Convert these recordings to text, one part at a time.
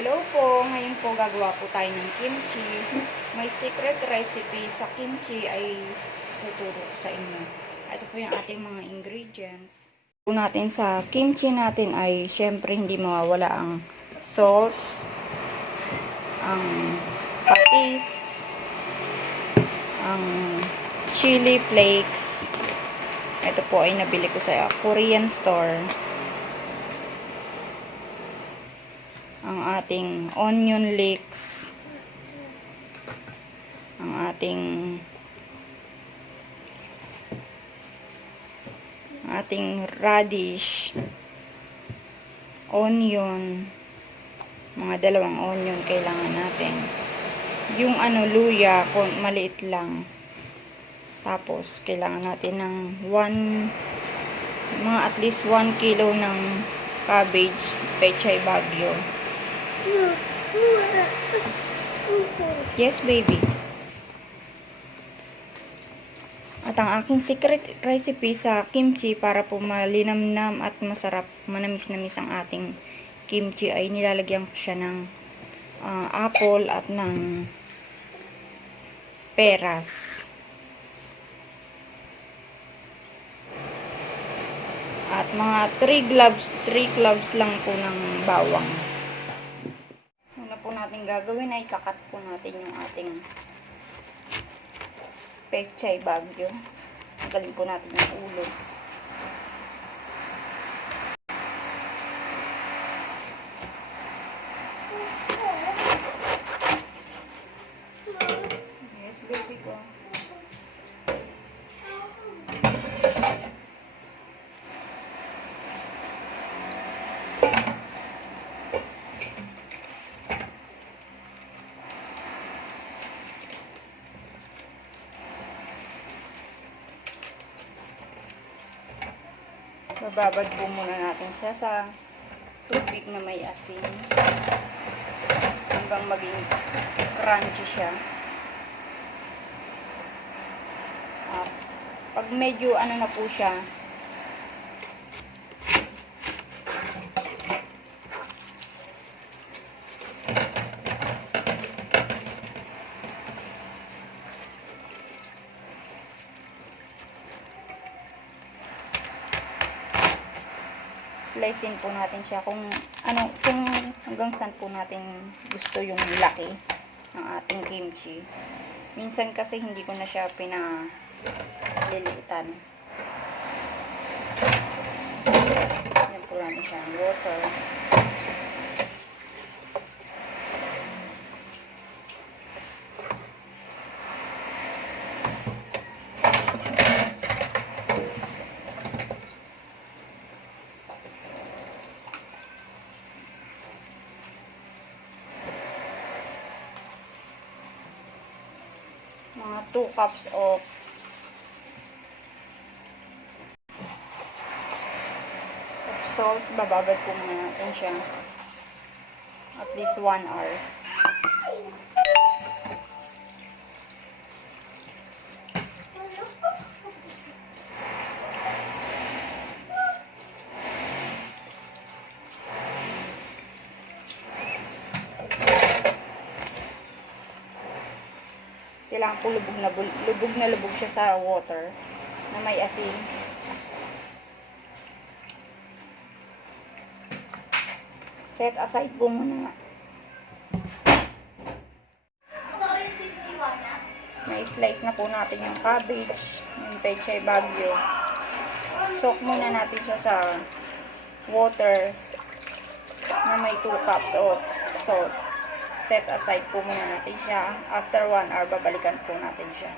Hello po, ngayon po gagawa po tayo ng kimchi. May secret recipe sa kimchi ay tuturo ko sa inyo. Ito po yung ating mga ingredients. Po natin sa kimchi natin ay syempre hindi mawawala ang salt, ang patis, ang chili flakes. Ito po ay nabili ko sa Korean store. Ang ating onion leeks, ang ating radish, onion, mga dalawang onion kailangan natin. Yung luya, maliit lang. Tapos kailangan natin ng mga at least 1 kilo ng cabbage, pechay bagyo. Yes, baby. At ang aking secret recipe sa kimchi para po malinamnam at masarap, manamis-namis ang ating kimchi ay nilalagyan ko siya ng apple at ng peras. At mga 3 cloves lang po ng bawang. Una po natin gagawin ay kakat po natin yung ating pechay bagyo. Galing po natin yung ulo. Yes, baby ko. Bababad po muna natin siya sa tubig na may asin hanggang maging crunchy siya. Pag medyo na po siya, slicein po natin siya kung hanggang saan po natin gusto yung laki ng ating kimchi. Minsan kasi hindi ko na siya pinalilitan. Yan po natin siya water. Mga 2 cups of salt. Bababad po muna natin siya at least 1 hour. Kailangan po lubog na lubog siya sa water na may asin. Set aside po muna. Na-slice na po natin yung cabbage, yung pechay bagyo. Soak muna natin siya sa water na may 2 cups of salt. Set aside po muna natin siya. After 1 hour, babalikan po natin siya.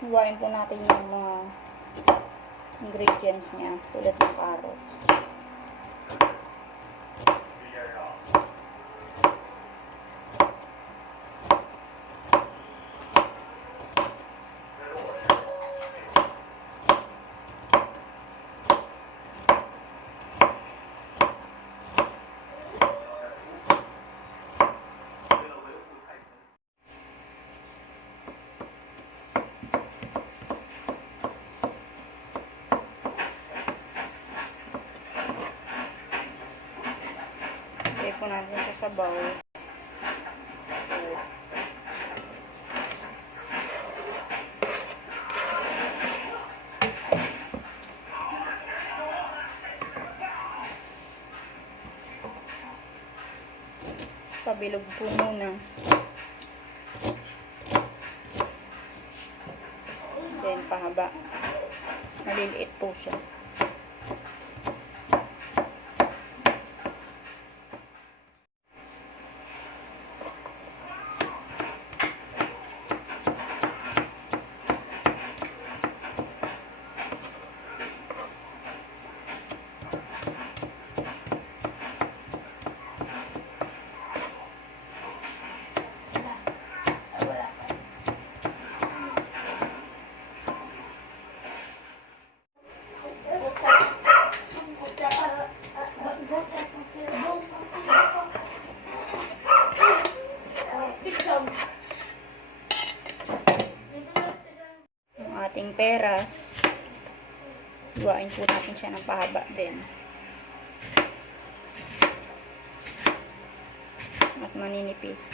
Huwain po natin yung mga ingredients niya, tulad ng carrots. sabaw. Pabilog po muna. Then pahaba. Maliliit po siya. Yung ating peras, gawain po natin siya ng pahaba din. At maninipis.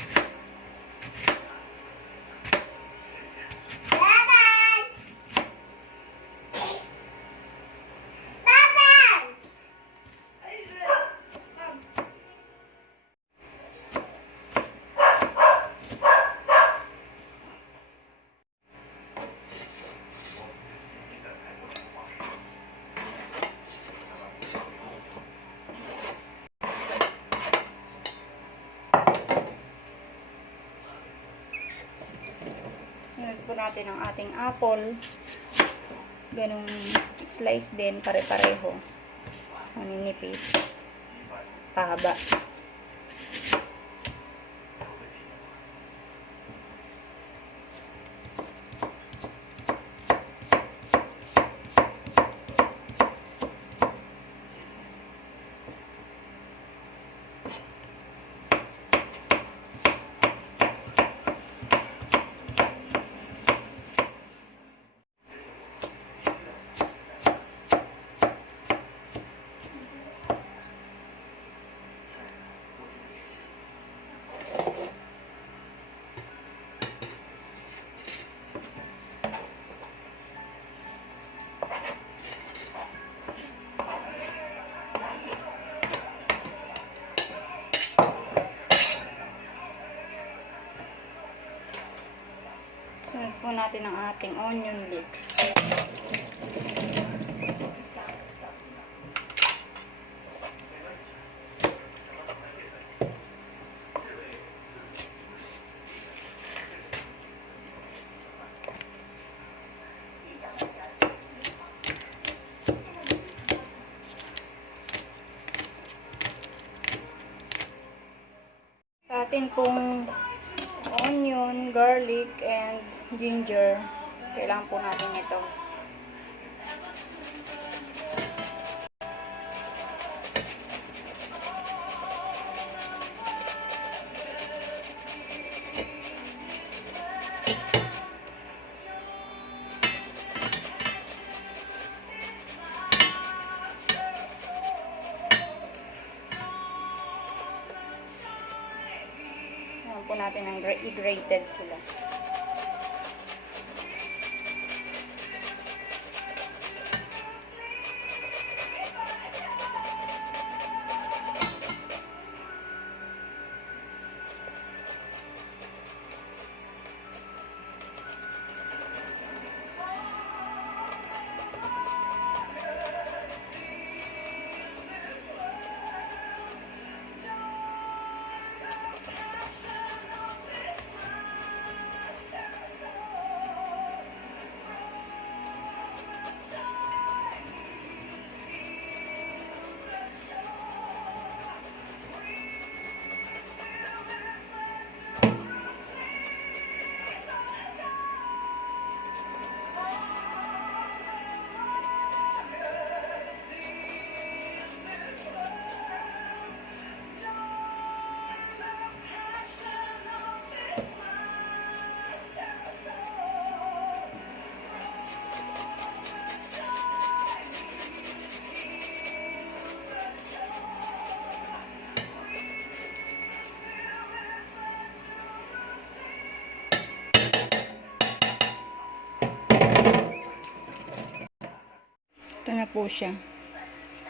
Sunod po natin ang ating apple. Ganong slice din, pare-pareho. Maninipis. Pahaba. Sunod po natin ang ating onion leeks. Sa atin pong onion, garlic, and ginger. Kailangan po natin ito. Kailangan po natin ng i-grated sila. Ito na po siya.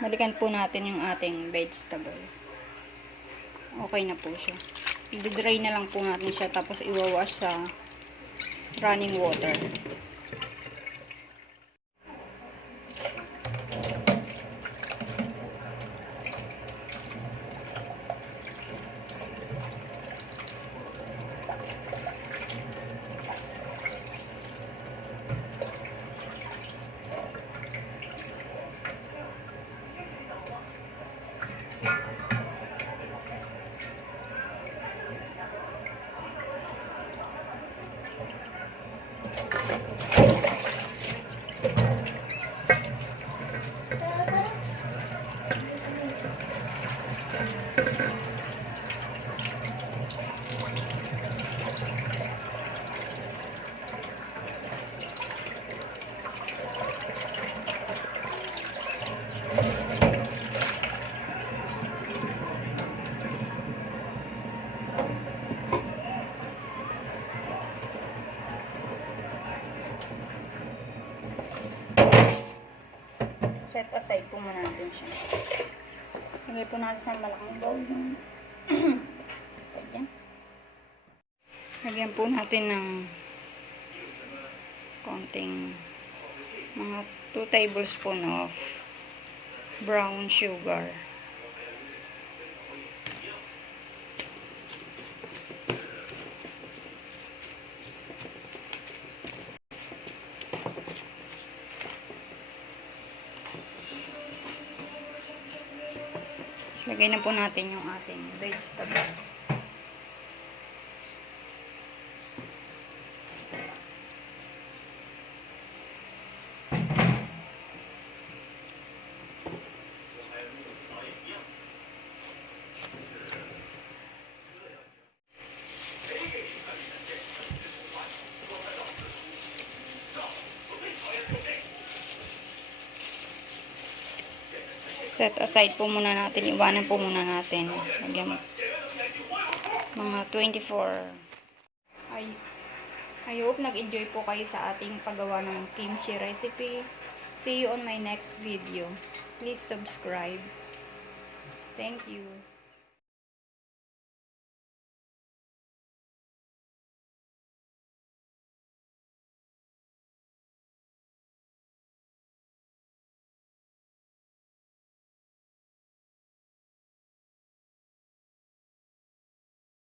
Balikan po natin yung ating vegetable. Okay na po siya. I-dry na lang po natin siya tapos iwawash sa running water. Set aside po muna natin siya. Lagay po natin sa malaking bowl. Ayan. Lagyan po natin ng konting mga 2 tablespoon of brown sugar. Lagay na po natin yung ating vegetable. Set aside po muna natin. Iwanan po muna natin. Lagyan mga 24. I hope nag-enjoy po kayo sa ating paggawa ng kimchi recipe. See you on my next video. Please subscribe. Thank you.